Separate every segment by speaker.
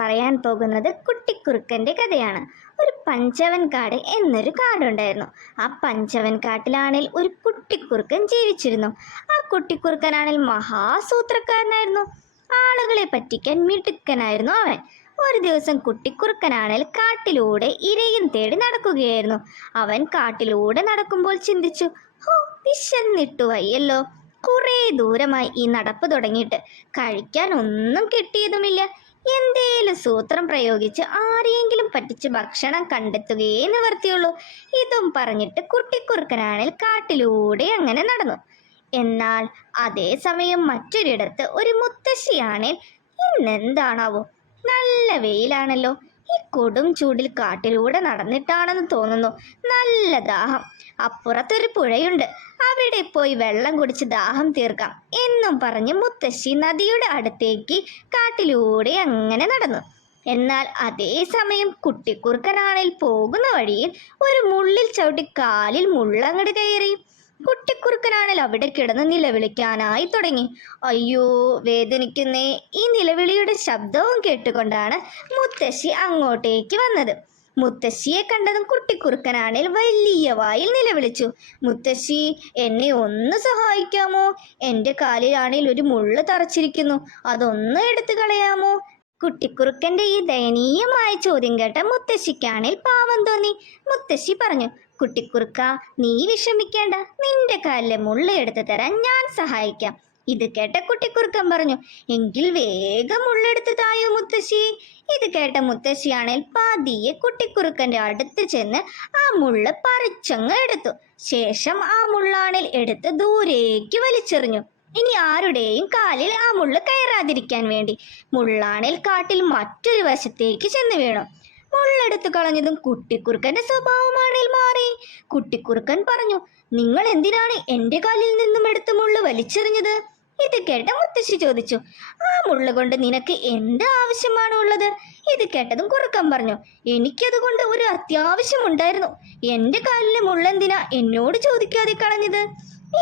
Speaker 1: പറയാൻ പോകുന്നത് കുട്ടിക്കുറുക്കന്റെ കഥയാണ്. ഒരു പഞ്ചവൻ കാട് എന്നൊരു കാടുണ്ടായിരുന്നു. ആ പഞ്ചവൻ കാട്ടിലാണെങ്കിൽ ഒരു കുട്ടിക്കുറുക്കൻ ജീവിച്ചിരുന്നു. ആ കുട്ടിക്കുറുക്കനാണെങ്കിൽ മഹാസൂത്രക്കാരനായിരുന്നു. ആളുകളെ പറ്റിക്കാൻ മിടുക്കനായിരുന്നു അവൻ. ഒരു ദിവസം കുട്ടിക്കുറുക്കനാണെങ്കിൽ കാട്ടിലൂടെ ഇരയും തേടി നടക്കുകയായിരുന്നു. അവൻ കാട്ടിലൂടെ നടക്കുമ്പോൾ ചിന്തിച്ചു ഹോ വിശന്നിട്ടു വയ്യല്ലോ. കുറേ ദൂരമായി ഈ നടപ്പ് തുടങ്ങിയിട്ട് കഴിക്കാൻ ഒന്നും കിട്ടിയതുമില്ല. എന്തേലും സൂത്രം പ്രയോഗിച്ച് ആരെയെങ്കിലും പറ്റിച്ച് ഭക്ഷണം കണ്ടെത്തുകയേ നിവർത്തിയുള്ളൂ. ഇതും പറഞ്ഞിട്ട് കുട്ടിക്കുറുക്കനാണിൽ കാട്ടിലൂടെ അങ്ങനെ നടന്നു. എന്നാൽ അതേ സമയം മറ്റൊരിടത്ത് ഒരു മുത്തശ്ശിയാണേൽ ഇന്നെന്താണാവോ? നല്ല വെയിലാണല്ലോ. ഈ കൊടും ചൂടിൽ കാട്ടിലൂടെ നടന്നിട്ടാണെന്ന് തോന്നുന്നു. നല്ല ദാഹം. അപ്പുറത്തൊരു പുഴയുണ്ട്. അവിടെ പോയി വെള്ളം കുടിച്ച് ദാഹം തീർക്കാം എന്നും പറഞ്ഞ് മുത്തശ്ശി നദിയുടെ അടുത്തേക്ക് കാട്ടിലൂടെ അങ്ങനെ നടന്നു. എന്നാൽ അതേ സമയം കുട്ടിക്കുറുക്കനാണേൽ പോകുന്ന വഴിയിൽ ഒരു മുള്ളിൽ ചവിട്ടി കാലിൽ മുള്ളങ്ങട് കയറി. കുട്ടിക്കുറുക്കനാണേൽ അവിടെ കിടന്ന് നിലവിളിക്കാനായി തുടങ്ങി. അയ്യോ വേദനിക്കുന്നേ. ഈ നിലവിളിയുടെ ശബ്ദവും കേട്ടുകൊണ്ടാണ് മുത്തശ്ശി അങ്ങോട്ടേക്ക് വന്നത്. മുത്തശ്ശിയെ കണ്ടതും കുട്ടിക്കുറുക്കനാണേൽ വലിയ വായിൽ നിലവിളിച്ചു. മുത്തശ്ശി എന്നെ ഒന്ന് സഹായിക്കാമോ? എന്റെ കാലിലാണേൽ ഒരു മുള്ള് തറച്ചിരിക്കുന്നു. അതൊന്ന് എടുത്തു കളയാമോ? കുട്ടിക്കുറുക്കന്റെ ഈ ദയനീയമായ ചോദ്യം കേട്ട മുത്തശ്ശിക്കാണേൽ പാവം തോന്നി. മുത്തശ്ശി പറഞ്ഞു കുട്ടിക്കുറുക്ക നീ വിഷമിക്കേണ്ട. നിന്റെ കാലിലെ മുള്ള എടുത്തു തരാൻ ഞാൻ സഹായിക്കാം. ഇത് കേട്ട കുട്ടിക്കുറുക്കൻ പറഞ്ഞു എങ്കിൽ വേഗം ഉള്ളെടുത്ത് തായോ മുത്തശ്ശി. ഇത് കേട്ട മുത്തശ്ശിയാണേൽ പതിയെ കുട്ടിക്കുറുക്കന്റെ അടുത്ത് ചെന്ന് ആ മുള്ള പറിച്ചങ്ങ് എടുത്തു. ശേഷം ആ മുള്ളാണിൽ എടുത്ത് ദൂരേക്ക് വലിച്ചെറിഞ്ഞു. ഇനി ആരുടെയും കാലിൽ ആ മുള്ള് കയറാതിരിക്കാൻ വേണ്ടി മുള്ളാണിൽ കാട്ടിൽ മറ്റൊരു വശത്തേക്ക് ചെന്ന് വീണു. മുള്ളെടുത്ത് കളഞ്ഞതും കുട്ടിക്കുറുക്കന്റെ സ്വഭാവമാണിൽ മാറി. കുട്ടിക്കുറുക്കൻ പറഞ്ഞു നിങ്ങൾ എന്തിനാണ് എന്റെ കാലിൽ നിന്നും എടുത്ത മുള്ളു വലിച്ചെറിഞ്ഞത്? ഇത് കേട്ട മുത്തശ്ശി ചോദിച്ചു ആ മുള്ള കൊണ്ട് നിനക്ക് എന്ത് ആവശ്യമാണ് ഉള്ളത്? ഇത് കേട്ടതും കുറുക്കൻ പറഞ്ഞു എനിക്കതുകൊണ്ട് ഒരു അത്യാവശ്യം ഉണ്ടായിരുന്നു. എന്റെ കാലിലെ മുള്ളെന്തിനാ എന്നോട് ചോദിക്കാതെ കളഞ്ഞത്?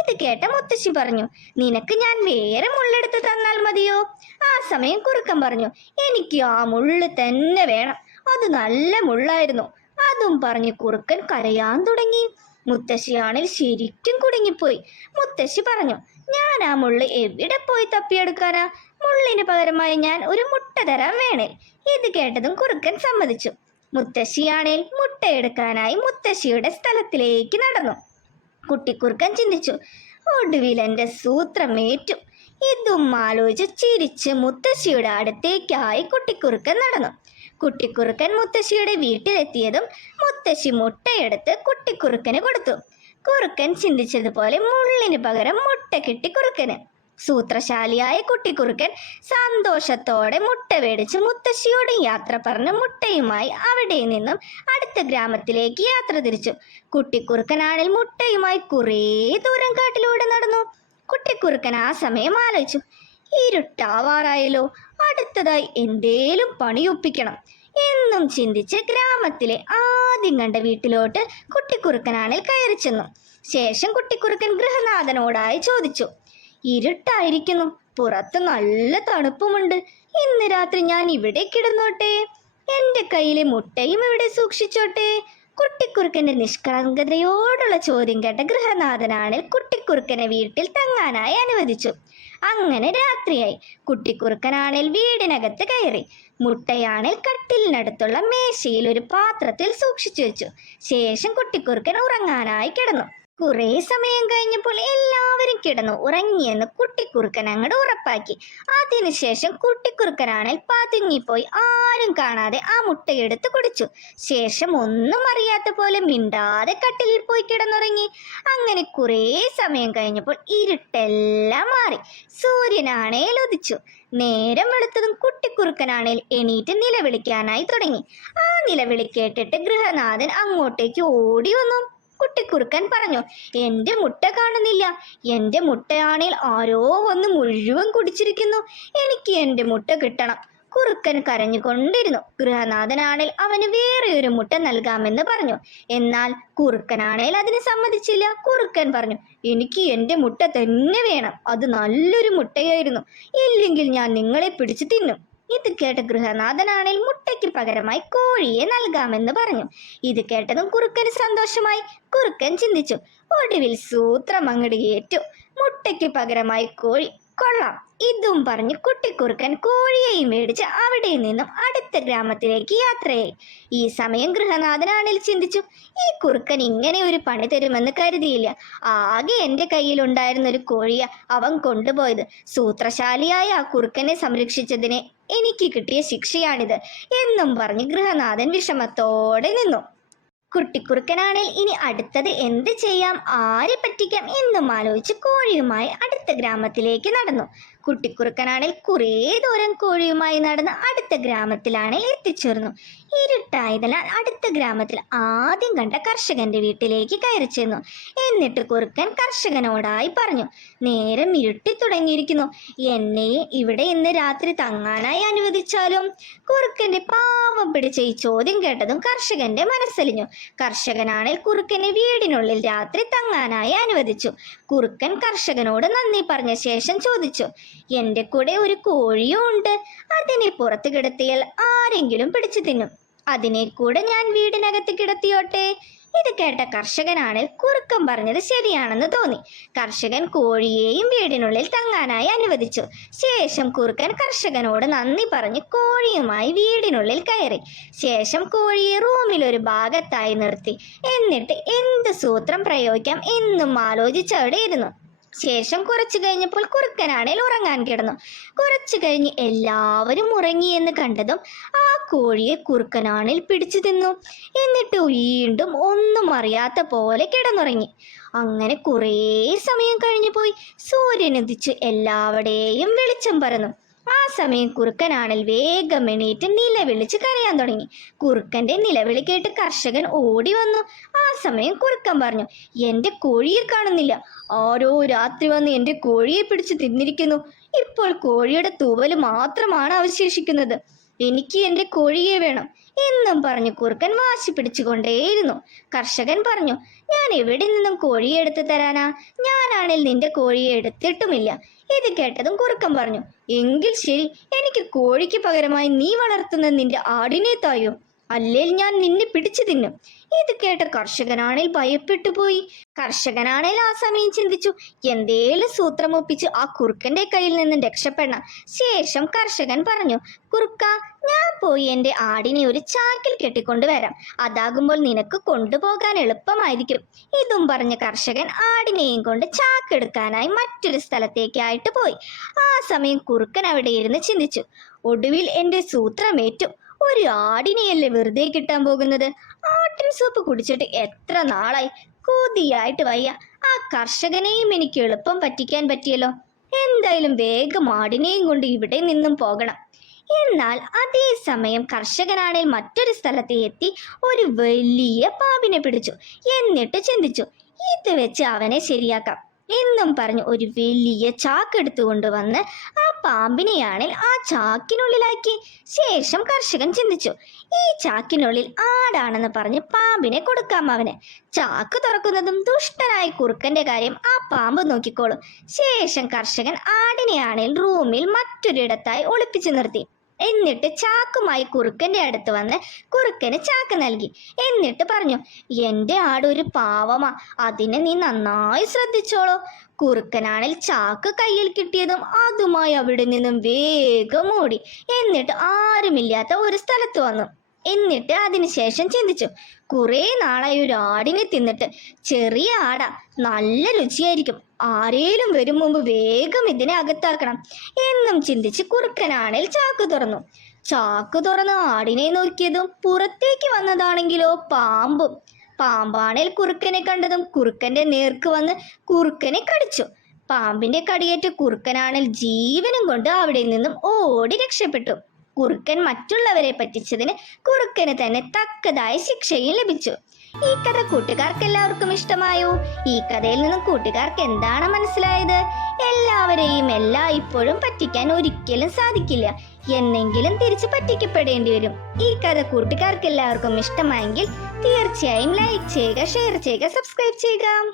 Speaker 1: ഇത് കേട്ട മുത്തശ്ശി പറഞ്ഞു നിനക്ക് ഞാൻ വേറെ മുള്ളെടുത്ത് തന്നാൽ മതിയോ? ആ സമയം കുറുക്കൻ പറഞ്ഞു എനിക്ക് ആ മുള്ളു തന്നെ വേണം. അത് നല്ല മുള്ളായിരുന്നു. അതും പറഞ്ഞ് കുറുക്കൻ കരയാൻ തുടങ്ങി. മുത്തശ്ശിയാണിൽ ശരിക്കും കുടുങ്ങിപ്പോയി. മുത്തശ്ശി പറഞ്ഞു ഞാൻ ആ മുള്ള് എവിടെ പോയി തപ്പിയെടുക്കാനാ? മുള്ളിന് പകരമായി ഞാൻ ഒരു മുട്ട തരാൻ വേണേ. ഇത് കേട്ടതും കുറുക്കൻ സമ്മതിച്ചു. മുത്തശ്ശിയാണേൽ മുട്ടയെടുക്കാനായി മുത്തശ്ശിയുടെ സ്ഥലത്തിലേക്ക് നടന്നു. കുട്ടിക്കുറുക്കൻ ചിന്തിച്ചു ഒടുവിൽ എന്റെ സൂത്രമേറ്റു ഇതും ആലോചിച്ച് ചിരിച്ച് മുത്തശ്ശിയുടെ അടുത്തേക്കായി കുട്ടിക്കുറുക്കൻ നടന്നു. കുട്ടിക്കുറുക്കൻ മുത്തശ്ശിയുടെ വീട്ടിലെത്തിയതും മുത്തശ്ശി മുട്ടയെടുത്ത് കുട്ടിക്കുറുക്കന് കൊടുത്തു. കുറുക്കൻ ചിന്തിച്ചതുപോലെ മുള്ളിന് പകരം മുട്ട കിട്ടി കുറുക്കന്. സൂത്രശാലിയായ കുട്ടിക്കുറുക്കൻ സന്തോഷത്തോടെ മുട്ട മേടിച്ച് മുത്തശ്ശിയോട് യാത്ര പറഞ്ഞ് മുട്ടയുമായി അവിടെ നിന്നും അടുത്ത ഗ്രാമത്തിലേക്ക് യാത്ര തിരിച്ചു. കുട്ടിക്കുറുക്കനാണിൽ മുട്ടയുമായി കുറേ ദൂരം കാട്ടിലൂടെ നടന്നു. കുട്ടിക്കുറുക്കൻ ആ സമയം ആലോചിച്ചു. ഇരുട്ടാവാറായല്ലോ. അടുത്തതായി എന്തേലും പണിയൊപ്പിക്കണം എന്നും ചിന്തിച്ച് ഗ്രാമത്തിലെ ആദ്യം കണ്ട വീട്ടിലോട്ട് കുട്ടിക്കുറുക്കനാണിൽ കയറി ചെന്നു. ശേഷം കുട്ടിക്കുറുക്കൻ ഗൃഹനാഥനോടായി ചോദിച്ചു ഇരുട്ടായിരിക്കുന്നു. പുറത്ത് നല്ല തണുപ്പുമുണ്ട്. ഇന്ന് രാത്രി ഞാൻ ഇവിടെ കിടന്നോട്ടെ? എന്റെ കയ്യിലെ മുട്ടയും ഇവിടെ സൂക്ഷിച്ചോട്ടെ? കുട്ടിക്കുറുക്കന്റെ നിഷ്കളങ്കതയോടുള്ള ചോദ്യം കേട്ട ഗൃഹനാഥനാണിൽ കുട്ടിക്കുറുക്കനെ വീട്ടിൽ തങ്ങാനായി അനുവദിച്ചു. അങ്ങനെ രാത്രിയായി. കുട്ടിക്കുറുക്കനാണിൽ വീടിനകത്ത് കയറി. മുട്ടയാണിൽ കട്ടിലിനടുത്തുള്ള മേശയിൽ ഒരു പാത്രത്തിൽ സൂക്ഷിച്ചു വെച്ചു. ശേഷം കുട്ടിക്കുറുക്കൻ ഉറങ്ങാനായി കിടന്നു. കുറേ സമയം കഴിഞ്ഞപ്പോൾ എല്ലാവരും കിടന്നു. ഉറങ്ങിയെന്ന് കുട്ടിക്കുറുക്കൻ അങ്ങോട്ട് ഉറപ്പാക്കി. അതിനുശേഷം കുട്ടിക്കുറുക്കനാണെങ്കിൽ പതുങ്ങിപ്പോയി. ആരും കാണാതെ ആ മുട്ടയെടുത്ത് കുടിച്ചു. ശേഷം ഒന്നും അറിയാത്ത പോലെ മിണ്ടാതെ കട്ടിലിൽ പോയി കിടന്നുറങ്ങി. അങ്ങനെ കുറേ സമയം കഴിഞ്ഞപ്പോൾ ഇരുട്ടെല്ലാം മാറി. സൂര്യനാണേൽ ഉദിച്ചു. നേരം വെളുത്തതും കുട്ടിക്കുറുക്കനാണേൽ എണീറ്റ് നിലവിളിക്കാനായി തുടങ്ങി. ആ നിലവിളി കേട്ടിട്ട് ഗൃഹനാഥൻ അങ്ങോട്ടേക്ക് ഓടി വന്നു. കുട്ടിക്കുറുക്കൻ പറഞ്ഞു എന്റെ മുട്ട കാണുന്നില്ല. എന്റെ മുട്ടയാണേൽ ആരോ വന്ന് മുഴുവൻ കുടിച്ചിരിക്കുന്നു. എനിക്ക് എന്റെ മുട്ട കിട്ടണം. കുറുക്കൻ കരഞ്ഞുകൊണ്ടിരുന്നു. ഗൃഹനാഥനാണേൽ അവന് വേറെ ഒരു മുട്ട നൽകാമെന്ന് പറഞ്ഞു. എന്നാൽ കുറുക്കനാണേൽ അതിന് സമ്മതിച്ചില്ല. കുറുക്കൻ പറഞ്ഞു എനിക്ക് എന്റെ മുട്ട തന്നെ വേണം. അത് നല്ലൊരു മുട്ടയായിരുന്നു. ഇല്ലെങ്കിൽ ഞാൻ നിങ്ങളെ പിടിച്ചു തിന്നും. ഇത് കേട്ട ഗൃഹനാഥനാണെങ്കിൽ മുട്ടയ്ക്ക് പകരമായി കോഴിയെ നൽകാമെന്ന് പറഞ്ഞു. ഇത് കേട്ടതും കുറുക്കന് സന്തോഷമായി കുറുക്കൻ ചിന്തിച്ചു. ഒടുവിൽ സൂത്രം അങ്ങട് ഏറ്റു. മുട്ടയ്ക്ക് പകരമായി കോഴി കൊള്ളാം. ഇതും പറഞ്ഞ് കുട്ടിക്കുറുക്കൻ കോഴിയെയും മേടിച്ച് അവിടെ നിന്നും അടുത്ത ഗ്രാമത്തിലേക്ക് യാത്രയായി. ഈ സമയം ഗൃഹനാഥനാണിൽ ചിന്തിച്ചു ഈ കുറുക്കൻ ഇങ്ങനെ ഒരു പണി തരുമെന്ന് കരുതിയില്ല. ആകെ എന്റെ കയ്യിലുണ്ടായിരുന്ന ഒരു കോഴിയ അവൻ കൊണ്ടുപോയത് സൂത്രശാലിയായ ആ കുറുക്കനെ സംരക്ഷിച്ചതിന് എനിക്ക് കിട്ടിയ ശിക്ഷയാണിത് എന്നും പറഞ്ഞ് ഗൃഹനാഥൻ വിഷമത്തോടെ നിന്നു. കുട്ടിക്കുറുക്കനാണെങ്കിൽ ഇനി അടുത്തത് എന്ത് ചെയ്യാം? ആരെ പറ്റിക്കാം? എന്നും ആലോചിച്ച് കോഴിയുമായി അടുത്ത ഗ്രാമത്തിലേക്ക് നടന്നു. കുട്ടിക്കുറുക്കനാണെങ്കിൽ കുറേ ദൂരം കോഴിയുമായി നടന്ന് അടുത്ത ഗ്രാമത്തിലാണെങ്കിൽ എത്തിച്ചേർന്നു. ഇരുട്ടായതിനാൽ അടുത്ത ഗ്രാമത്തിൽ ആദ്യം കണ്ട കർഷകന്റെ വീട്ടിലേക്ക് കയറി ചെന്നു. എന്നിട്ട് കുറുക്കൻ കർഷകനോടായി പറഞ്ഞു നേരം ഇരുട്ടി തുടങ്ങിയിരിക്കുന്നു. എന്നെ ഇവിടെ ഇന്ന് രാത്രി തങ്ങാനായി അനുവദിച്ചാലും? കുറുക്കന്റെ പാവം പിടിച്ച ഈ ചോദ്യം കേട്ടതും കർഷകന്റെ മനസ്സലിഞ്ഞു. കർഷകനാണെങ്കിൽ കുറുക്കനെ വീടിനുള്ളിൽ രാത്രി തങ്ങാനായി അനുവദിച്ചു. കുറുക്കൻ കർഷകനോട് നന്ദി പറഞ്ഞ ശേഷം ചോദിച്ചു എന്റെ കൂടെ ഒരു കോഴിയും ഉണ്ട്. അതിനെ പുറത്ത് കിടത്തിയാൽ ആരെങ്കിലും പിടിച്ചു തിന്നും. അതിനെ കൂടെ ഞാൻ വീടിനകത്ത് കിടത്തിയോട്ടെ? ഇത് കേട്ട കർഷകനാണ് കുറുക്കം പറഞ്ഞത് ശരിയാണെന്ന് തോന്നി. കർഷകൻ കോഴിയെയും വീടിനുള്ളിൽ തങ്ങാനായി അനുവദിച്ചു. ശേഷം കുറുക്കൻ കർഷകനോട് നന്ദി പറഞ്ഞ് കോഴിയുമായി വീടിനുള്ളിൽ കയറി. ശേഷം കോഴിയെ റൂമിൽ ഒരു ഭാഗത്തായി നിർത്തി. എന്നിട്ട് എന്ത് സൂത്രം പ്രയോഗിക്കാം എന്നും ആലോചിച്ചവിടെ ഇരുന്നു. ശേഷം കുറച്ചു കഴിഞ്ഞപ്പോൾ കുറുക്കനാണേൽ ഉറങ്ങാൻ കിടന്നു. കുറച്ചു കഴിഞ്ഞ് എല്ലാവരും ഉറങ്ങി എന്ന് കണ്ടതും ആ കോഴിയെ കുറുക്കനാണിൽ പിടിച്ചു തിന്നു. എന്നിട്ട് വീണ്ടും ഒന്നും അറിയാത്ത പോലെ കിടന്നുറങ്ങി. അങ്ങനെ കുറേ സമയം കഴിഞ്ഞു പോയി സൂര്യനുദിച്ചു എല്ലാവരുടെയും വെളിച്ചം പരന്നു. സമയം കുറുക്കനാണിൽ വേഗം എണീറ്റ് നിലവിളിച്ച് കരയാൻ തുടങ്ങി. കുറുക്കന്റെ നിലവിളി കേട്ട് കർഷകൻ ഓടി വന്നു. ആ സമയം കുറുക്കൻ പറഞ്ഞു എന്റെ കോഴിയെ കാണുന്നില്ല. ഓരോ രാത്രി വന്ന് എന്റെ കോഴിയെ പിടിച്ച് തിന്നിരിക്കുന്നു. ഇപ്പോൾ കോഴിയുടെ തൂവൽ മാത്രമാണ് അവശേഷിക്കുന്നത്. എനിക്ക് എന്റെ കോഴിയെ വേണം എന്നും പറഞ്ഞു കുറുക്കൻ വാശി പിടിച്ചുകൊണ്ടേയിരുന്നു. കർഷകൻ പറഞ്ഞു ഞാൻ എവിടെ നിന്നും കോഴിയെ എടുത്തു തരാനാ? ഞാനാണിൽ നിന്റെ കോഴിയെ എടുത്തിട്ടുമില്ല. ഇത് കേട്ടതും കുറുക്കൻ പറഞ്ഞു എങ്കിൽ ശരി എനിക്ക് കോഴിക്ക് പകരമായി നീ വളർത്തുന്ന നിന്റെ ആടിനെ തായോ? അല്ലേൽ ഞാൻ നിന്നെ പിടിച്ചു തിന്നും. ഇത് കേട്ട കർഷകനാണേൽ ഭയപ്പെട്ടു പോയി. കർഷകനാണേൽ ആ സമയം ചിന്തിച്ചു. എന്തേലും സൂത്രമൊപ്പിച്ച് ആ കുറുക്കന്റെ കയ്യിൽ നിന്നും രക്ഷപ്പെടണം. ശേഷം കർഷകൻ പറഞ്ഞു കുറുക്ക ഞാൻ പോയി എന്റെ ആടിനെ ഒരു ചാക്കിൽ കെട്ടിക്കൊണ്ട് വരാം. അതാകുമ്പോൾ നിനക്ക് കൊണ്ടുപോകാൻ എളുപ്പമായിരിക്കും. ഇതും പറഞ്ഞ കർഷകൻ ആടിനെയും കൊണ്ട് ചാക്കെടുക്കാനായി മറ്റൊരു സ്ഥലത്തേക്കായിട്ട് പോയി. ആ സമയം കുറുക്കൻ അവിടെ ഇരുന്ന് ചിന്തിച്ചു. ഒടുവിൽ എന്റെ സൂത്രമേറ്റു. ഒരു ആടിനെയല്ലേ വെറുതെ കിട്ടാൻ പോകുന്നത്? ആട്ടിൻ സൂപ്പ് കുടിച്ചിട്ട് എത്ര നാളായി? കൊതിയായിട്ട് വയ്യ. ആ കർഷകനെയും എനിക്ക് എളുപ്പം പറ്റിക്കാൻ പറ്റിയല്ലോ. എന്തായാലും വേഗം ആടിനെയും കൊണ്ട് ഇവിടെ നിന്നും പോകണം. എന്നാൽ അതേ സമയം കർഷകനാണെങ്കിൽ മറ്റൊരു സ്ഥലത്ത് എത്തി ഒരു വലിയ പാമ്പിനെ പിടിച്ചു. എന്നിട്ട് ചിന്തിച്ചു ഇത് വെച്ച് അവനെ ശരിയാക്കാം. എന്നും പറഞ്ഞ് ഒരു വലിയ ചാക്കെടുത്തു കൊണ്ടുവന്ന് ആ പാമ്പിനെയാണിൽ ആ ചാക്കിനുള്ളിലാക്കി. ശേഷം കർഷകൻ ചിന്തിച്ചു ഈ ചാക്കിനുള്ളിൽ ആടാണെന്ന് പറഞ്ഞ് പാമ്പിനെ കൊടുക്കാം അവന്. ചാക്ക് തുറക്കുന്നതും ദുഷ്ടനായ കുറുക്കന്റെ കാര്യം ആ പാമ്പ് നോക്കിക്കോളും. ശേഷം കർഷകൻ ആടിനെയാണെങ്കിൽ റൂമിൽ മറ്റൊരിടത്തായി ഒളിപ്പിച്ചു നിർത്തി. എന്നിട്ട് ചാക്കുമായി കുറുക്കന്റെ അടുത്ത് വന്ന് കുറുക്കന് ചാക്ക് നൽകി. എന്നിട്ട് പറഞ്ഞു എന്റെ ആട് ഒരു പാവമാ അതിനെ നീ നന്നായി ശ്രദ്ധിച്ചോളൂ. കുറുക്കനാണിൽ ചാക്ക് കയ്യിൽ കിട്ടിയതും അതുമായി അവിടെ നിന്നും വേഗം ഓടി. എന്നിട്ട് ആരുമില്ലാത്ത ഒരു സ്ഥലത്ത് വന്നു. എന്നിട്ട് അതിനുശേഷം ചിന്തിച്ചു കുറേ നാളായി ഒരു ആടിനെ തിന്നിട്ട് ചെറിയ ആടാ നല്ല രുചിയായിരിക്കും. ആരേലും വരും മുമ്പ് വേഗം ഇതിനെ അകത്താക്കണം. എന്നും ചിന്തിച്ച് കുറുക്കനാണിൽ ചാക്ക് തുറന്നു. ചാക്ക് തുറന്ന് ആടിനെ നോക്കിയതും പുറത്തേക്ക് വന്നതാണെങ്കിലോ പാമ്പും. പാമ്പാണേൽ കുറുക്കനെ കണ്ടതും കുറുക്കന്റെ നേർക്ക് വന്ന് കുറുക്കനെ കടിച്ചു. പാമ്പിന്റെ കടിയേറ്റ് കുറുക്കനാണിൽ ജീവനും കൊണ്ട് അവിടെ നിന്നും ഓടി രക്ഷപ്പെട്ടു. കുറുക്കൻ മറ്റുള്ളവരെ പറ്റിച്ചതിന് കുറുക്കന് തന്നെ തക്കതായ ശിക്ഷയും ലഭിച്ചു. ഈ കഥ കൂട്ടുകാർക്ക് എല്ലാവർക്കും ഇഷ്ടമായോ? ഈ കഥയിൽ നിന്നും കൂട്ടുകാർക്ക് എന്താണ് മനസ്സിലായത്? എല്ലാവരെയും എല്ലാ ഇപ്പോഴും പറ്റിക്കാൻ ഒരിക്കലും സാധിക്കില്ല. എന്നെങ്കിലും തിരിച്ചു പറ്റിക്കപ്പെടേണ്ടി വരും. ഈ കഥ കൂട്ടുകാർക്ക് എല്ലാവർക്കും ഇഷ്ടമായെങ്കിൽ തീർച്ചയായും ലൈക്ക് ചെയ്യുക ഷെയർ ചെയ്യുക സബ്സ്ക്രൈബ് ചെയ്യുക.